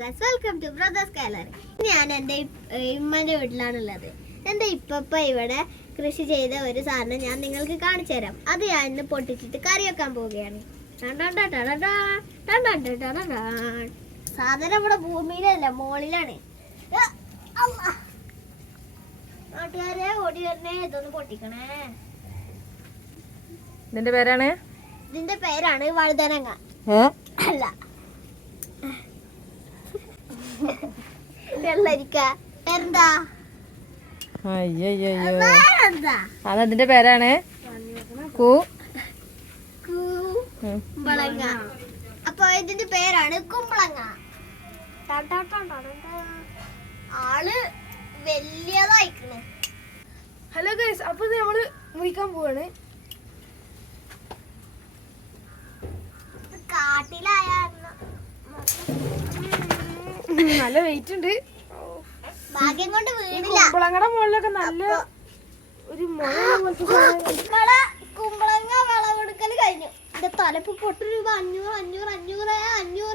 Welcome to brothers gallery. ഞാൻ എൻ്റെ ഇമ്മൻ്റെ വീട്ടിലാണുള്ളത്. എൻ്റെ ഇപ്പ ഇവിടെ കൃഷി ചെയ്ത ഒരു സാധനം ഞാൻ നിങ്ങൾക്ക് കാണിച്ചു തരാം. അത് ഞാൻ ഇന്ന് പൊട്ടിച്ചിട്ട് കറി വെക്കാൻ പോവുകയാണ്. സാധനം ഇവിടെ ഭൂമിയിലല്ല, മുകളിലാണ്. നാട്ടുകാരെ ഓടി വരണേ, ഇതൊന്ന് പൊട്ടിക്കണേ. ഇതിന്റെ പേരാണ് വഴുതനങ്ങ. അല്ല, വെള്ളരിക്ക. എന്താ അതിന്റെ പേരാണ് കുമ്പളങ്ങ. അപ്പൊ ഇതിന്റെ പേരാണ് കുമ്പളങ്ങ. ആള് വലിയതായിക്കണ്. ഹലോ ഗൈസ്, അപ്പൊ നമ്മള് മുറിക്കാൻ പോവാണ്. നല്ല വെയിറ്റ് ഉണ്ട്. ഭാഗ്യം കൊണ്ട് വീണില്ല. കുമ്പളങ്ങയുടെ മുകളിലൊക്കെ നല്ല ഒരു കുമ്പളങ്ങ വിളവെടുക്കല് കഴിഞ്ഞു. എന്റെ തലപ്പ് പൊട്ടു രൂപ 500 500 500 500